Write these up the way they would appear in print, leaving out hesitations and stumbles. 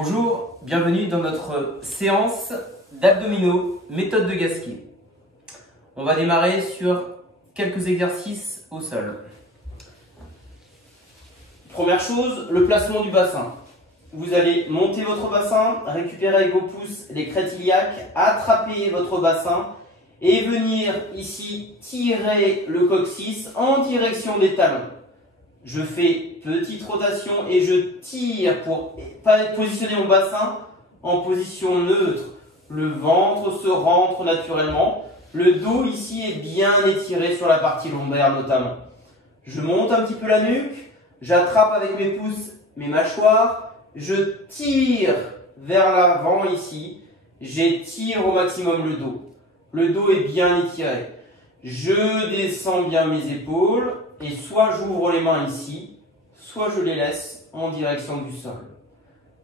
Bonjour, bienvenue dans notre séance d'abdominaux, méthode de Gasquet. On va démarrer sur quelques exercices au sol. Première chose, le placement du bassin. Vous allez monter votre bassin, récupérer avec vos pouces les crêtes iliaques, attraper votre bassin et venir ici tirer le coccyx en direction des talons. Je fais petite rotation et je tire pour positionner mon bassin en position neutre. Le ventre se rentre naturellement. Le dos ici est bien étiré sur la partie lombaire notamment. Je monte un petit peu la nuque. J'attrape avec mes pouces mes mâchoires. Je tire vers l'avant ici. J'étire au maximum le dos. Le dos est bien étiré. Je descends bien mes épaules. Et soit j'ouvre les mains ici, soit je les laisse en direction du sol.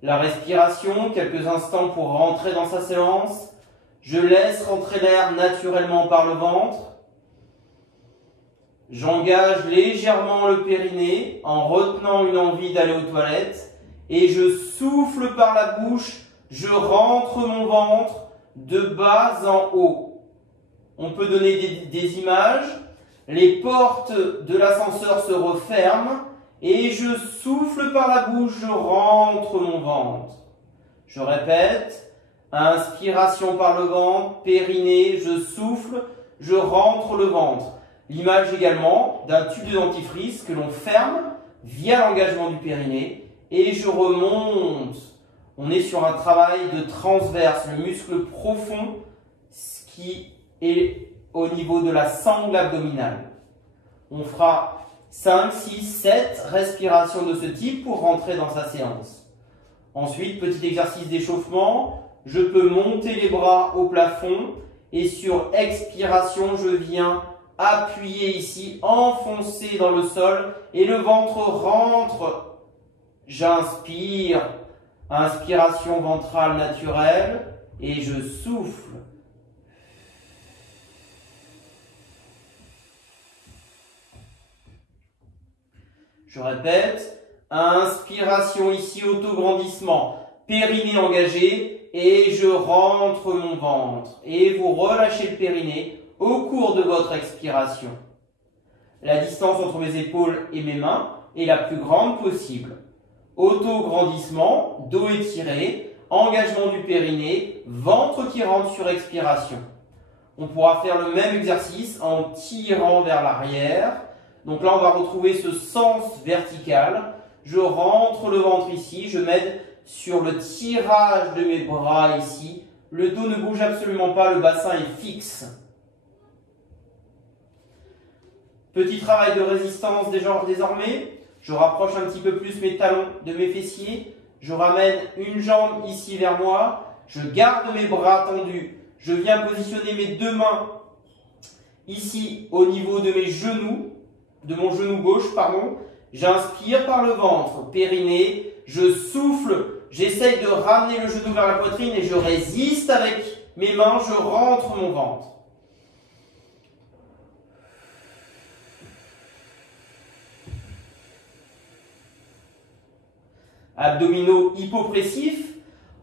La respiration, quelques instants pour rentrer dans sa séance. Je laisse rentrer l'air naturellement par le ventre. J'engage légèrement le périnée en retenant une envie d'aller aux toilettes. Et je souffle par la bouche, je rentre mon ventre de bas en haut. On peut donner des images. Les portes de l'ascenseur se referment et je souffle par la bouche, je rentre mon ventre. Je répète, inspiration par le ventre, périnée, je souffle, je rentre le ventre. L'image également d'un tube de dentifrice que l'on ferme via l'engagement du périnée et je remonte. On est sur un travail de transverse, le muscle profond, ce qui est au niveau de la sangle abdominale. On fera 5, 6, 7 respirations de ce type pour rentrer dans sa séance. Ensuite, petit exercice d'échauffement. Je peux monter les bras au plafond et sur expiration, je viens appuyer ici, enfoncer dans le sol et le ventre rentre. J'inspire, inspiration ventrale naturelle et je souffle. Je répète, inspiration ici, autograndissement, périnée engagé et je rentre mon ventre. Et vous relâchez le périnée au cours de votre expiration. La distance entre mes épaules et mes mains est la plus grande possible. Autograndissement, dos étiré, engagement du périnée, ventre qui rentre sur expiration. On pourra faire le même exercice en tirant vers l'arrière. Donc là, on va retrouver ce sens vertical. Je rentre le ventre ici, je m'aide sur le tirage de mes bras ici. Le dos ne bouge absolument pas, le bassin est fixe. Petit travail de résistance désormais. Je rapproche un petit peu plus mes talons de mes fessiers. Je ramène une jambe ici vers moi. Je garde mes bras tendus. Je viens positionner mes deux mains ici au niveau de mes genoux. De mon genou gauche, pardon. J'inspire par le ventre, périnée, je souffle, j'essaye de ramener le genou vers la poitrine et je résiste avec mes mains, je rentre mon ventre. Abdominaux hypopressifs,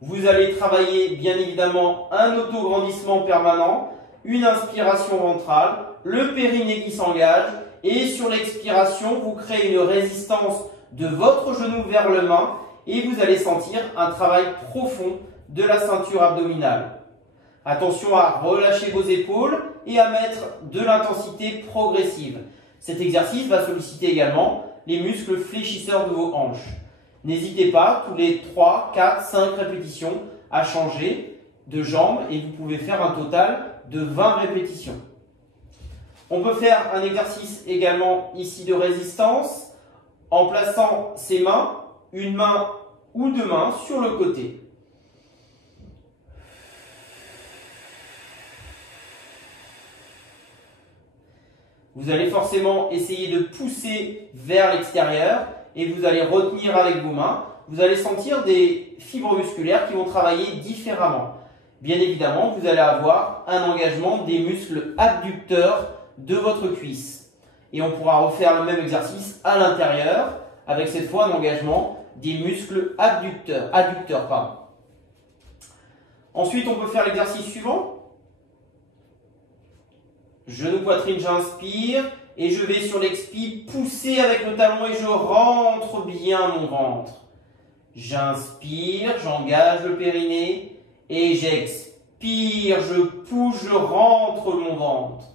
vous allez travailler bien évidemment un autograndissement permanent, une inspiration ventrale, le périnée qui s'engage. Et sur l'expiration, vous créez une résistance de votre genou vers le main et vous allez sentir un travail profond de la ceinture abdominale. Attention à relâcher vos épaules et à mettre de l'intensité progressive. Cet exercice va solliciter également les muscles fléchisseurs de vos hanches. N'hésitez pas, tous les 3, 4, 5 répétitions, à changer de jambe et vous pouvez faire un total de 20 répétitions. On peut faire un exercice également ici de résistance en plaçant ses mains, une main ou deux mains sur le côté. Vous allez forcément essayer de pousser vers l'extérieur et vous allez retenir avec vos mains. Vous allez sentir des fibres musculaires qui vont travailler différemment. Bien évidemment, vous allez avoir un engagement des muscles abducteurs de votre cuisse. Et on pourra refaire le même exercice à l'intérieur avec cette fois un engagement des muscles adducteurs, pardon. Ensuite, on peut faire l'exercice suivant. Genou, poitrine, j'inspire et je vais sur l'expi pousser avec le talon et je rentre bien mon ventre. J'inspire, j'engage le périnée et j'expire, je pousse, je rentre mon ventre.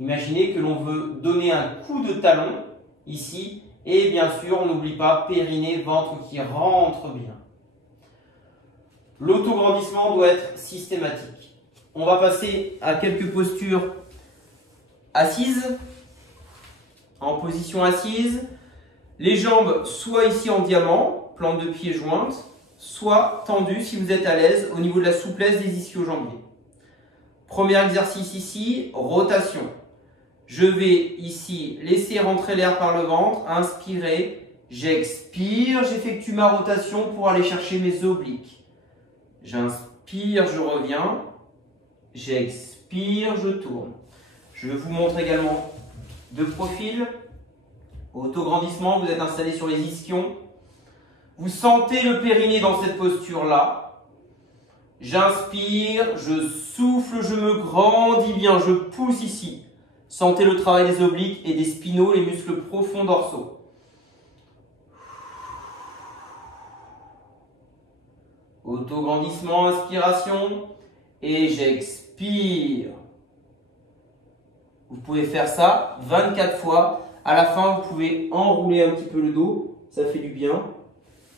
Imaginez que l'on veut donner un coup de talon ici et bien sûr on n'oublie pas périnée, ventre qui rentre bien. L'autograndissement doit être systématique. On va passer à quelques postures assises. En position assise, les jambes soit ici en diamant, plante de pied jointe, soit tendues si vous êtes à l'aise au niveau de la souplesse des ischio-jambiers. Premier exercice ici, rotation. Je vais ici laisser rentrer l'air par le ventre, inspirer, j'expire, j'effectue ma rotation pour aller chercher mes obliques. J'inspire, je reviens, j'expire, je tourne. Je vous montre également de profil. Autograndissement, vous êtes installé sur les ischions. Vous sentez le périnée dans cette posture-là. J'inspire, je souffle, je me grandis bien, je pousse ici. Sentez le travail des obliques et des spinaux, les muscles profonds dorsaux. Autograndissement, inspiration et j'expire. Vous pouvez faire ça 24 fois. À la fin, vous pouvez enrouler un petit peu le dos, ça fait du bien,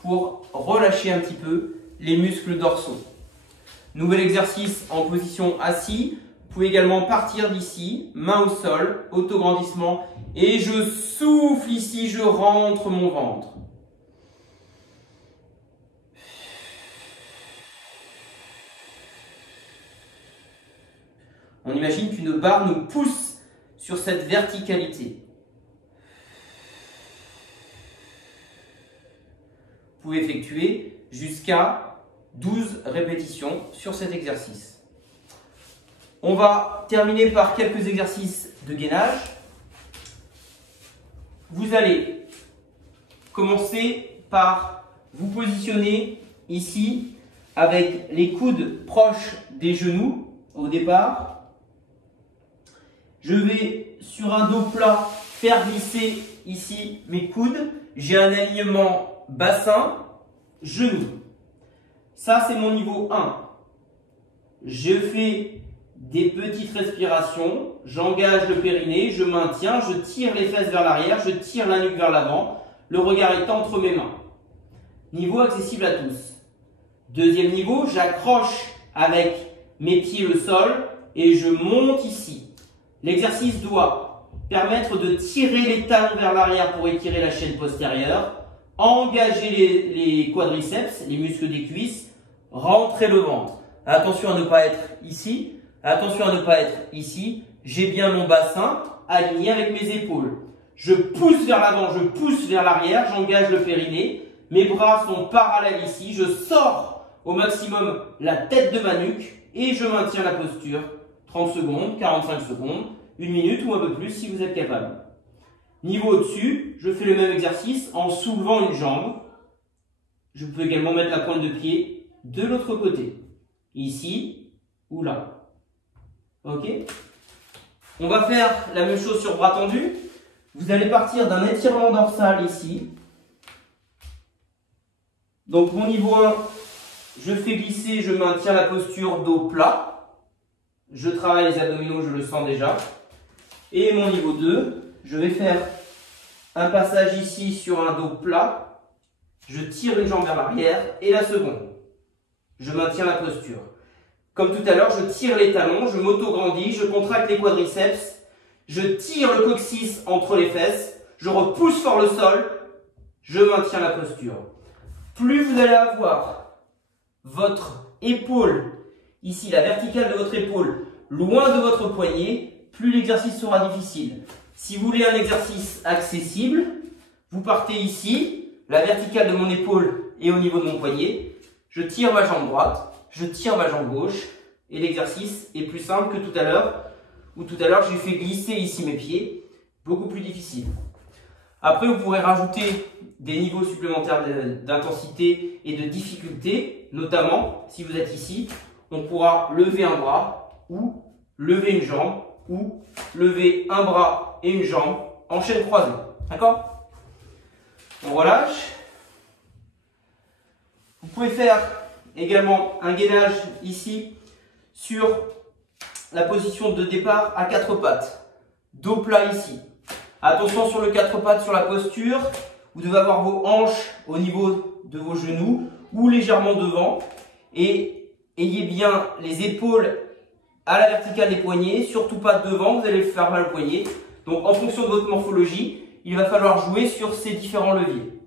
pour relâcher un petit peu les muscles dorsaux. Nouvel exercice en position assis. Vous pouvez également partir d'ici, main au sol, autograndissement, et je souffle ici, je rentre mon ventre. On imagine qu'une barre nous pousse sur cette verticalité. Vous pouvez effectuer jusqu'à 12 répétitions sur cet exercice. On va terminer par quelques exercices de gainage. Vous allez commencer par vous positionner ici avec les coudes proches des genoux au départ. Je vais sur un dos plat faire glisser ici mes coudes. J'ai un alignement bassin, genou. Ça c'est mon niveau 1. Je fais des petites respirations, j'engage le périnée, je maintiens, je tire les fesses vers l'arrière, je tire la nuque vers l'avant, le regard est entre mes mains. Niveau accessible à tous. Deuxième niveau, j'accroche avec mes pieds le sol et je monte ici. L'exercice doit permettre de tirer les talons vers l'arrière pour étirer la chaîne postérieure, engager les quadriceps, les muscles des cuisses, rentrer le ventre. Attention à ne pas être ici. Attention à ne pas être ici, j'ai bien mon bassin aligné avec mes épaules. Je pousse vers l'avant, je pousse vers l'arrière, j'engage le périnée. Mes bras sont parallèles ici, je sors au maximum la tête de ma nuque et je maintiens la posture. 30 secondes, 45 secondes, 1 minute ou un peu plus si vous êtes capable. Niveau au-dessus, je fais le même exercice en soulevant une jambe. Je peux également mettre la pointe de pied de l'autre côté, ici ou là. Ok. On va faire la même chose sur bras tendus. Vous allez partir d'un étirement dorsal ici. Donc mon niveau 1, je fais glisser, je maintiens la posture dos plat. Je travaille les abdominaux, je le sens déjà. Et mon niveau 2, je vais faire un passage ici sur un dos plat. Je tire une jambe vers l'arrière et la seconde. Je maintiens la posture. Comme tout à l'heure, je tire les talons, je m'auto-grandis, je contracte les quadriceps, je tire le coccyx entre les fesses, je repousse fort le sol, je maintiens la posture. Plus vous allez avoir votre épaule, ici la verticale de votre épaule, loin de votre poignet, plus l'exercice sera difficile. Si vous voulez un exercice accessible, vous partez ici, la verticale de mon épaule est au niveau de mon poignet, je tire ma jambe droite, je tire ma jambe gauche, et l'exercice est plus simple que tout à l'heure, où tout à l'heure j'ai fait glisser ici mes pieds, beaucoup plus difficile. Après, vous pourrez rajouter des niveaux supplémentaires d'intensité et de difficulté, notamment si vous êtes ici, on pourra lever un bras ou lever une jambe ou lever un bras et une jambe en chaîne croisée. D'accord? On relâche. Vous pouvez faire également un gainage ici sur la position de départ à quatre pattes. Dos plat ici. Attention sur le quatre pattes, sur la posture. Vous devez avoir vos hanches au niveau de vos genoux ou légèrement devant. Et ayez bien les épaules à la verticale des poignets, surtout pas devant, vous allez faire mal au poignet. Donc en fonction de votre morphologie, il va falloir jouer sur ces différents leviers.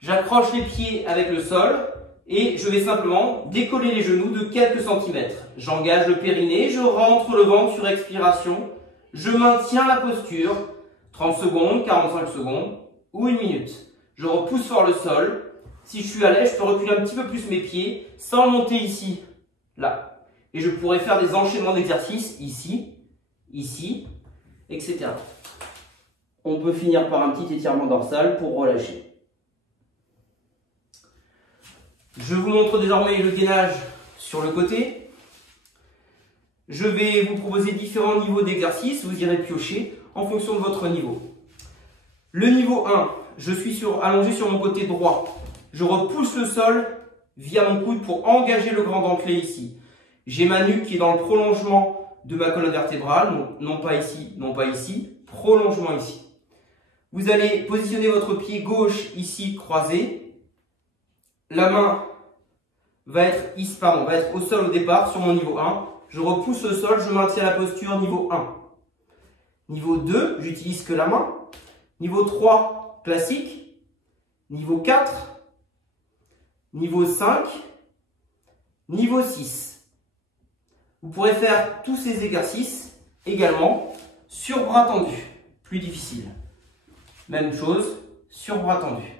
J'accroche les pieds avec le sol et je vais simplement décoller les genoux de quelques centimètres. J'engage le périnée, je rentre le ventre sur expiration, je maintiens la posture, 30 secondes, 45 secondes ou 1 minute. Je repousse fort le sol. Si je suis à l'aise, je peux reculer un petit peu plus mes pieds sans monter ici, là. Et je pourrais faire des enchaînements d'exercices ici, ici, etc. On peut finir par un petit étirement dorsal pour relâcher. Je vous montre désormais le gainage sur le côté. Je vais vous proposer différents niveaux d'exercice. Vous irez piocher en fonction de votre niveau. Le niveau 1, je suis allongé sur mon côté droit. Je repousse le sol via mon coude pour engager le grand dentelé ici. J'ai ma nuque qui est dans le prolongement de ma colonne vertébrale, non pas ici, non pas ici, prolongement ici. Vous allez positionner votre pied gauche ici croisé. La main va être au sol au départ sur mon niveau 1. Je repousse le sol, je maintiens la posture niveau 1. Niveau 2, j'utilise que la main. Niveau 3, classique. Niveau 4. Niveau 5. Niveau 6. Vous pourrez faire tous ces exercices également sur bras tendus, plus difficile. Même chose, sur bras tendus.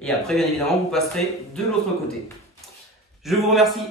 Et après, bien évidemment, vous passerez de l'autre côté. Je vous remercie.